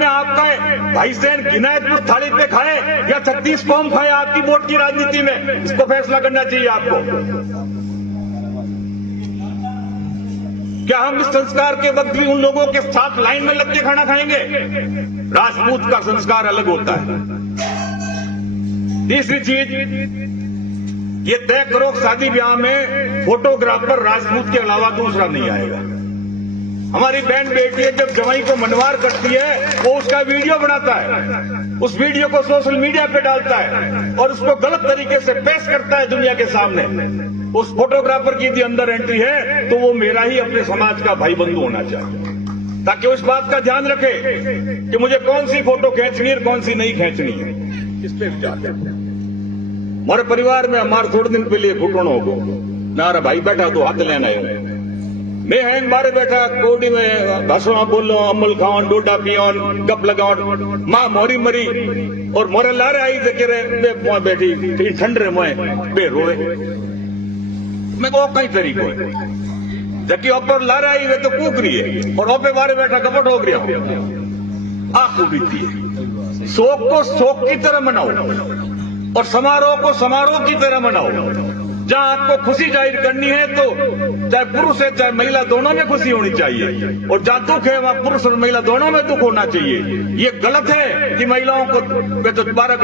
में आपका भाई सैन गिनायतपुर थाली पे खाए या 36 कौम खाए आपकी वोट की राजनीति में, इसको फैसला करना चाहिए आपको। क्या हम इस संस्कार के वक्त भी उन लोगों के साथ लाइन में लग के खाना खाएंगे? राजपूत का संस्कार अलग होता है। तीसरी चीज, ये तय करो शादी ब्याह में फोटोग्राफर राजपूत के अलावा दूसरा नहीं आएगा। हमारी बहन बेटी जब जवाई को मनवार करती है वो उसका वीडियो बनाता है, उस वीडियो को सोशल मीडिया पे डालता है और उसको गलत तरीके से पेश करता है दुनिया के सामने। उस फोटोग्राफर की यदि अंदर एंट्री है तो वो मेरा ही अपने समाज का भाई बंधु होना चाहिए, ताकि उस बात का ध्यान रखे कि मुझे कौन सी फोटो खींचनी है और कौन सी नहीं खींचनी है। इस पे विचार करते हैं। हमारे परिवार में हमारे थोड़े दिन पहले घुटनों को नारा भाई बैठा तो हाथ लेना है, मैं हैंग बारे बैठा कोडी में भाषण बोलो, अमल खाओ, डोडा पियोन, गप लगाओ, माँ मोरी मरी और मोरे लारे आई जके रे बैठी ठंड रे मोए बे रोए। मैं को कई तरीको जबकि ऊपर लारे आई वे तो कूक रही है और ओपे बारे बैठा कपट हो गया। आंख उबीती है। शोक को शोक की तरह मनाओ और समारोह को समारोह की तरह मनाओ। जहां आपको खुशी जाहिर करनी है तो चाहे पुरुष है चाहे महिला दोनों में खुशी होनी चाहिए, और जहां दुख है वहां पुरुष और महिला दोनों में दुख होना चाहिए। ये गलत है कि महिलाओं को वे तो 12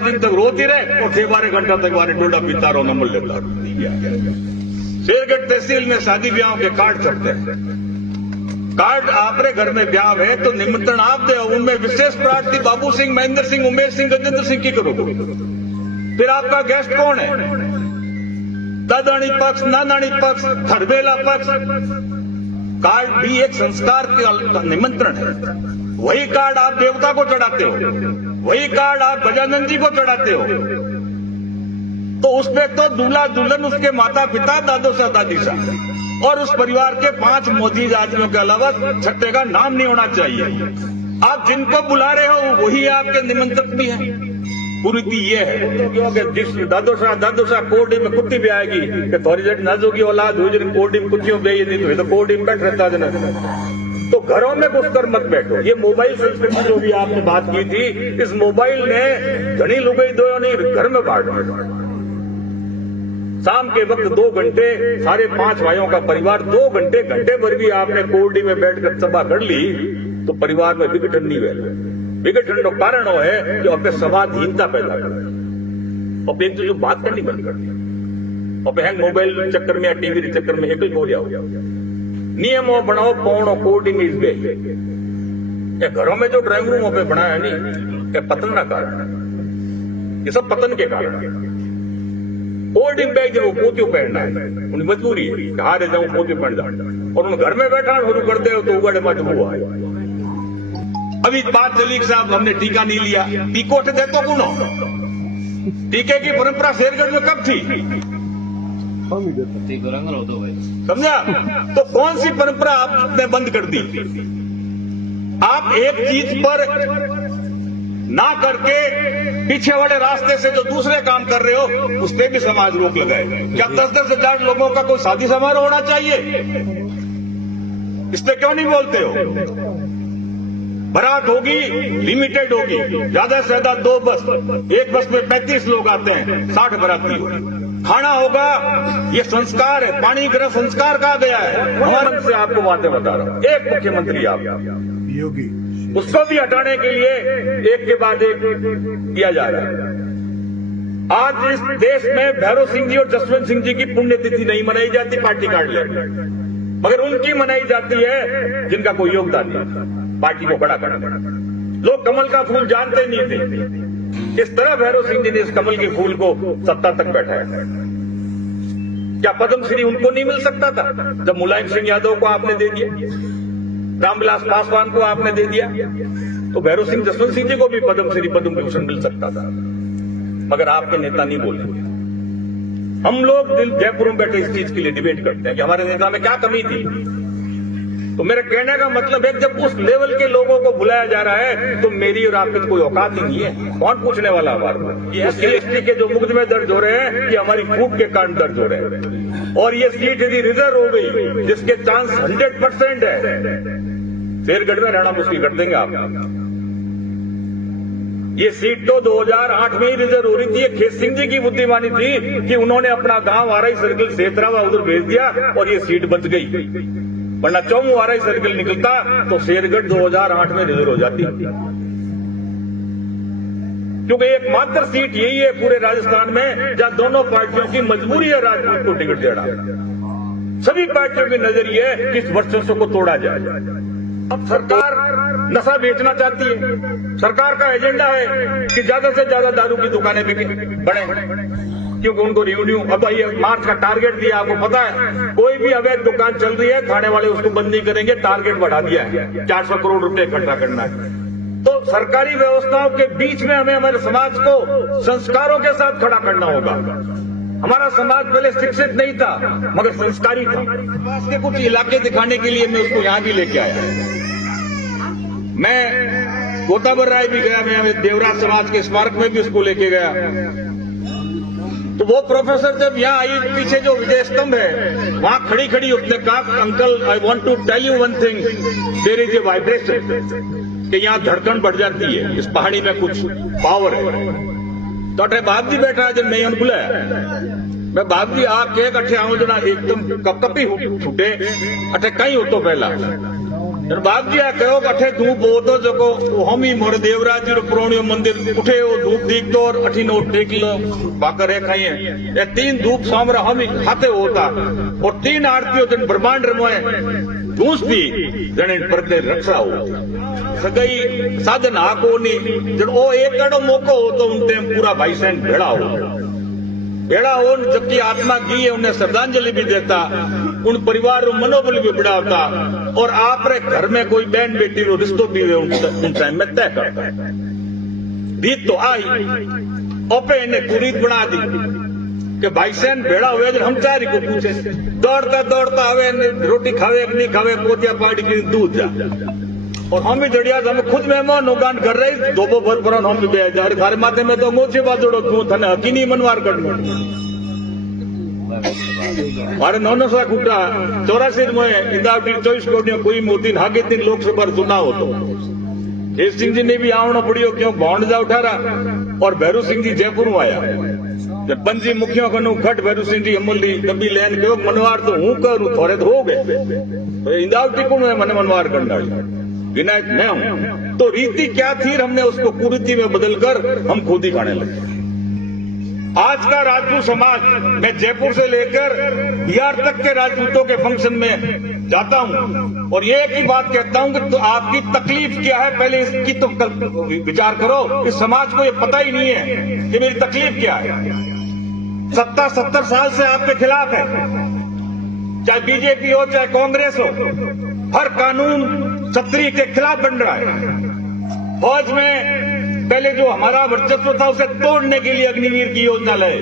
दिन तक रोती रहे और 12 घंटा तक बारे डोडा पीता रहो, नंबर लेता रहो। शेरगढ़ तहसील में शादी ब्याह के कार्ड छपते हैं। कार्ड आपरे घर में ब्याह है तो निमंत्रण आप दे, उनमें विशेष प्रार्थी बाबू सिंह, महेंद्र सिंह, उमेश सिंह, गजेंद्र सिंह की करोगे। फिर आपका गेस्ट कौन है? दादानी पक्ष, नानानी पक्ष, खड़बेला पक्ष। कार्ड भी एक संस्कार का निमंत्रण है। वही कार्ड आप देवता को चढ़ाते हो, वही कार्ड आप गजानंद जी को चढ़ाते हो, तो उसपे तो दूल्हा दुल्हन, उसके माता पिता, दादो सा, दादी सा और उस परिवार के 5 मोदी आदमियों के अलावा छठे का नाम नहीं होना चाहिए। आप जिनको बुला रहे हो वही आपके निमंत्रक भी हैं। कुरीति ये है कि दादो सा कोडी में कुत्ती भी आएगी कि थोड़ी देर नाजुकी औलाद हुई कोडी में कुत्तियों भी नहीं तो कोडी में बैठ रहता है। तो घरों में घुसकर मत बैठो। ये मोबाइल संस्कृति जो भी आपने बात की थी, इस मोबाइल ने घनी लुगई दो नहीं घर में बांट। शाम के वक्त 2 घंटे सारे 5 भाइयों का परिवार 2 घंटे भर भी आपने कोडी में बैठकर सभा कर ली तो परिवार में विघटन नहीं हुआ। विघटन का कारण वो है जो अपने संवादहीनता पैदा कर, और एक जो बात करनी बंद कर दिया और हैंग मोबाइल चक्कर में या टीवी के चक्कर में एक हो जाओ। नियमों बनाओ पौनो कोडिंग इस बे घरों में जो ड्राइंग रूम पे बनाया नहीं पतन का कारण, ये सब पतन के कारण। कोल्डिंग बैग जो पोतियों पहनना है उनकी मजबूरी है, हारे जाऊं पोतियों पहन जाओ और उन घर में बैठा शुरू कर दे तो उगड़े मजबूर है। अभी बात चली साहब हमने टीका नहीं लिया, टीको दे तो गुनो। टीके की परंपरा शेरगढ़ में कब थी? समझा? तो कौन सी परंपरा आपने बंद कर दी? आप एक चीज पर ना करके पीछे वाले रास्ते से जो दूसरे काम कर रहे हो उस पर भी समाज रोक लगाए। क्या 10-10 हजार लोगों का कोई शादी समारोह होना चाहिए? इस पे क्यों नहीं बोलते हो? बारात होगी, लिमिटेड होगी, ज्यादा से ज्यादा 2 बस, एक बस में 35 लोग आते हैं, 60 बाराती हो। खाना होगा, ये संस्कार है, पानी ग्रह संस्कार कहा गया है। हमारे से आपको बातें बता रहा हूं। एक मुख्यमंत्री आप योगी, उसको भी हटाने के लिए एक के बाद एक किया जा रहा है। आज इस देश में भैरव सिंह जी और जसवंत सिंह जी की पुण्यतिथि नहीं मनाई जाती, पार्टी कार्ड ले, मगर उनकी मनाई जाती है जिनका कोई योगदान नहीं पार्टी को खड़ा करना। लोग कमल का फूल जानते नहीं थे, इस तरह भैरव सिंह जी ने इस कमल के फूल को सत्ता तक बैठाया। क्या पद्म श्री उनको नहीं मिल सकता था जब मुलायम सिंह यादव को आपने दे दिया, रामविलास पासवान को आपने दे दिया? तो भैरव सिंह जसवंत सिंह जी को भी पद्म श्री पद्म भूषण मिल सकता था, मगर आपके नेता नहीं बोले। हम लोग जयपुर में बैठे इस चीज के लिए डिबेट करते हैं कि हमारे नेता में क्या कमी थी। तो मेरे कहने का मतलब है जब उस लेवल के लोगों को बुलाया जा रहा है तो मेरी और आपकी कोई औकात ही नहीं है। कौन पूछने वाला हमारे? ये SC/ST के जो मुकदमे दर्ज हो रहे हैं ये हमारी फूट के कारण दर्ज हो रहे हैं, और ये सीट यदि रिजर्व हो गई जिसके चांस 100% है शेरगढ़ में रहना मुश्किल कर देंगे आप। ये सीट तो 2008 में ही रिजर्व हो रही थी। ये खेत सिंह जी की बुद्धिमानी थी कि उन्होंने अपना गांव आरई सर्किल सेतरावा उधर भेज दिया और ये सीट बच गई, वरना चौमू आरई सर्किल निकलता तो शेरगढ़ 2008 में रिजर्व हो जाती। क्योंकि एकमात्र सीट यही है पूरे राजस्थान में जहां दोनों पार्टियों की मजबूरी है राजपूत को टिकट देना। सभी पार्टियों की नजर ये है कि इस वर्चस्व को तोड़ा जाए। अब सरकार नशा बेचना चाहती है। सरकार का एजेंडा है कि ज्यादा से ज्यादा दारू की दुकानें बढ़े, क्योंकि उनको रेवेन्यू, अब ये मार्च का टारगेट दिया, आपको पता है कोई भी अवैध दुकान चल रही है खाने वाले उसको बंद नहीं करेंगे, टारगेट बढ़ा दिया है, 400 करोड़ रुपए इकट्ठा करना है। तो सरकारी व्यवस्थाओं के बीच में हमें हमारे समाज को संस्कारों के साथ खड़ा करना होगा। हमारा समाज पहले शिक्षित नहीं था मगर संस्कारी था। के कुछ इलाके दिखाने के लिए मैं उसको यहां भी लेके आया। मैं गोताबर राय भी गया, मैं देवराज समाज के स्मारक में भी उसको लेके गया। तो वो प्रोफेसर जब यहाँ आई, पीछे जो विजय स्तंभ है वहां खड़ी खड़ी उसने कहा, uncle I want to tell you one thing, there is a vibration, कि यहाँ धड़कन बढ़ जाती है, इस पहाड़ी में कुछ पावर है। तो अठे बाप जी बैठा है, जब मैं उन बुलाया मैं बाप जी आ के अठे आऊं जना एकदम कपकपी छूटे अठे कहीं हो तो पहला बाप जी आ कहो अठे धूप हो तो जो हम ही मोड़ देवराज जी पुराणियों मंदिर उठे वो धूप दीख दो और 8 किलो बाकर है खाई है। ये 3 धूप सामरा हम ही खाते होता और 3 आरती जन ब्रह्मांड रमोए गूंजती जन पर्दे रक्षा हो सगई साधन आ को नहीं जन ओ एक कड़ो मौको हो तो उन टाइम पूरा भाई सैन भेड़ा हो जबकि आत्मा की है उन्हें श्रद्धांजलि भी देता, उन परिवार मनोबल भी बढ़ाता और आप रे घर में कोई बहन बेटी रो रिश्तों भी उन टाइम में तय करता। रीत तो आई ओपे इन्हें कुरीत बना दी कि भाई सैन भेड़ा हुए हम चारी को पूछे दौड़ता दौड़ता हवे रोटी खावे नहीं खावे पोतिया पाड़ी की दूध जा और हम भी जड़िया हम खुद मेहमान उगान कर रहे दोपो भर पर हम भी बेजार थारे माथे में तो मोचे बाजोड़ो तू थने हकीनी मनवार करनो मारे 900 खूटा 84 में इंदावटी 24 कोटियों कोई मोती हागे 3 लोकसभा चुनाव हो तो केश सिंह जी ने भी आवना पड़ियो क्यों भांड जा उठारा और भैरू सिंह जी जयपुर आया जब पंजी मुखियों कनु खट भैरू सिंह जी अमली दबी लेन कहो मनवार तो हूं करूं थोड़े तो हो गए तो इंदावटी को मैं मन मनवार करना विनायक मैं हूं। तो रीति क्या थी हमने उसको कुरीति में बदलकर हम खुद ही खाने लगे। आज का राजपूत समाज मैं जयपुर से लेकर बिहार तक के राजपूतों के फंक्शन में जाता हूं और ये एक ही बात कहता हूं कि तो आपकी तकलीफ क्या है पहले इसकी तो विचार करो। इस समाज को ये पता ही नहीं है कि मेरी तकलीफ क्या है। 70 साल से आपके खिलाफ है, चाहे बीजेपी हो चाहे कांग्रेस हो, हर कानून क्षत्रिय के खिलाफ बन रहा है। फौज में पहले जो हमारा वर्चस्व था उसे तोड़ने के लिए अग्निवीर की योजना लाए।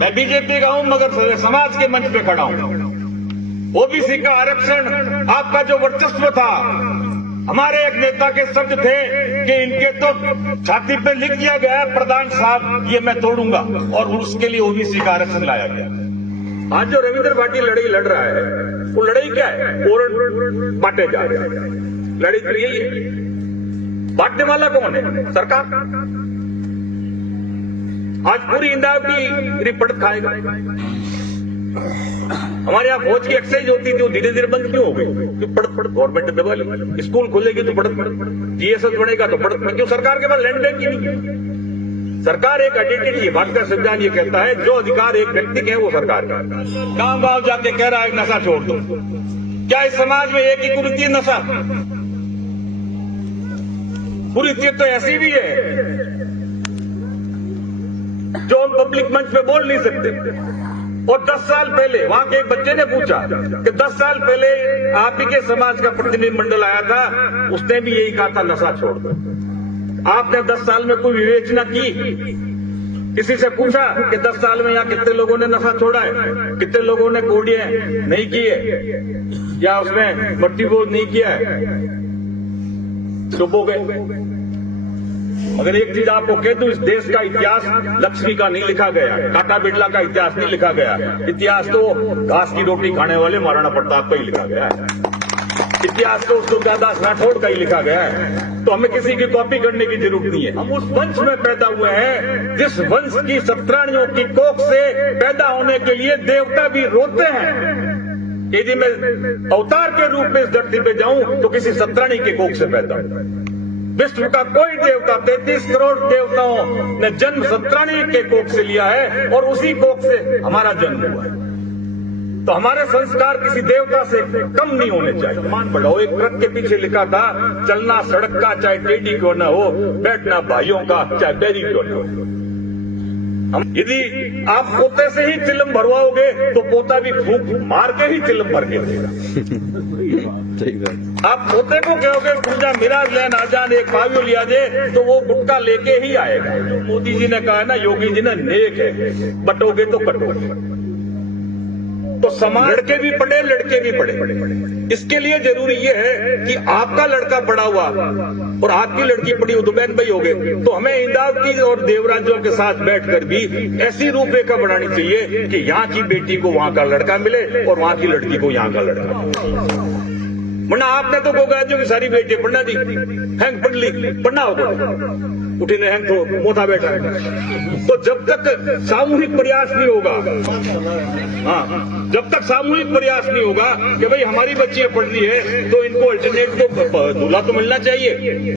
मैं बीजेपी का हूं मगर समाज के मंच पे खड़ा हूं। ओबीसी का आरक्षण आपका जो वर्चस्व था, हमारे एक नेता के शब्द थे कि इनके तो छाती पे लिख दिया गया प्रधान साहब ये मैं तोड़ूंगा और उसके लिए ओबीसी का आरक्षण लाया गया। आज जो रविंद्र पाटिल लड़ाई लड़ रहा है वो लड़ाई क्या है? ओरण बांटे जा रहे हैं। लड़ाई तो यही है। बांटने वाला कौन है? सरकार। आज पूरी इंदावटी रिपट खाएगा। हमारे यहाँ फौज की एक्सरसाइज होती थी वो धीरे धीरे बंद क्यों हो गई? पढ़ गवर्नमेंट दबा ली। स्कूल खोलेगी तो पढ़ जीएसएस बनेगा तो पढ़ क्यों? सरकार के पास लैंड बैंक ही नहीं है। सरकार एक आइडेंटिटी है। भारत का संविधान ये कहता है जो अधिकार एक व्यक्ति के है वो सरकार का। गांव गांव जाके कह रहा है नशा छोड़ दो। क्या इस समाज में एक ही कुरीति नशा? कुरीति तो ऐसी भी है जो हम पब्लिक मंच पे बोल नहीं सकते। और 10 साल पहले वहां के एक बच्चे ने पूछा कि 10 साल पहले आप ही के समाज का प्रतिनिधिमंडल आया था, उसने भी यही कहा था नशा छोड़ दो। आपने 10 साल में कोई विवेचना की? किसी से पूछा कि 10 साल में यहाँ कितने लोगों ने नशा छोड़ा है, कितने लोगों ने कोड़ियां नहीं की है या उसमें मट्टी बोझ नहीं किया है? चुप हो गए। अगर एक चीज आपको कह दूं, इस देश का इतिहास लक्ष्मी का नहीं लिखा गया, काटा बिड़ला का इतिहास नहीं लिखा गया। इतिहास तो घास की रोटी खाने वाले महाराणा प्रताप का ही लिखा गया है। इतिहास तो उसको दास राठौड़ का ही लिखा गया है, तो हमें किसी की कॉपी करने की जरूरत नहीं है। हम उस वंश में पैदा हुए हैं जिस वंश की सत्राणियों की कोख से पैदा होने के लिए देवता भी रोते हैं। यदि मैं अवतार के रूप में इस धरती पे जाऊं तो किसी सत्राणी के कोख से पैदा हूं। विश्व का कोई देवता 33 करोड़ देवताओं ने जन्म सत्राणी के कोख से लिया है और उसी कोख से हमारा जन्म हुआ है। तो हमारे संस्कार किसी देवता से कम नहीं होने चाहिए। सम्मान बढ़ाओ। एक ट्रक के पीछे लिखा था, चलना सड़क का चाहे टेढ़ी क्यों न हो, बैठना भाइयों का चाहे बैरी क्यों न हो। यदि आप पोते से ही चिलम भरवाओगे तो पोता भी फूंक मार के ही चिलम भर के देगा। आप पोते को कहोगे पूजा मिराज लेन आजान एक पावियो लिया दे तो वो गुटका लेके ही आएगा। मोदी जी ने कहा है ना, योगी जी ने नेक है, बटोगे तो कटोगे। तो समाज लड़के भी पढ़े लड़के भी पढ़े। इसके लिए जरूरी यह है कि आपका लड़का पढ़ा हुआ और आपकी लड़की पढ़ी हो तो बहन भाई हो गए। तो हमें इंदावती और देवराजों के साथ बैठकर भी ऐसी रूपरेखा बनानी चाहिए कि यहाँ की बेटी को वहां का लड़का मिले और वहां की लड़की को यहाँ का लड़का मिले। वरना आपने तो गोगाजों की सारी बेटी पढ़ना दी, हैंग पढ़ ली, पढ़ना होगा उठी ने हैंग तो मोथा बैठा है। तो जब तक सामूहिक प्रयास नहीं होगा, हाँ, जब तक सामूहिक प्रयास नहीं होगा कि भाई हमारी बच्चियां पढ़ रही है तो इनको अल्टरनेट तो दूल्हा तो मिलना चाहिए।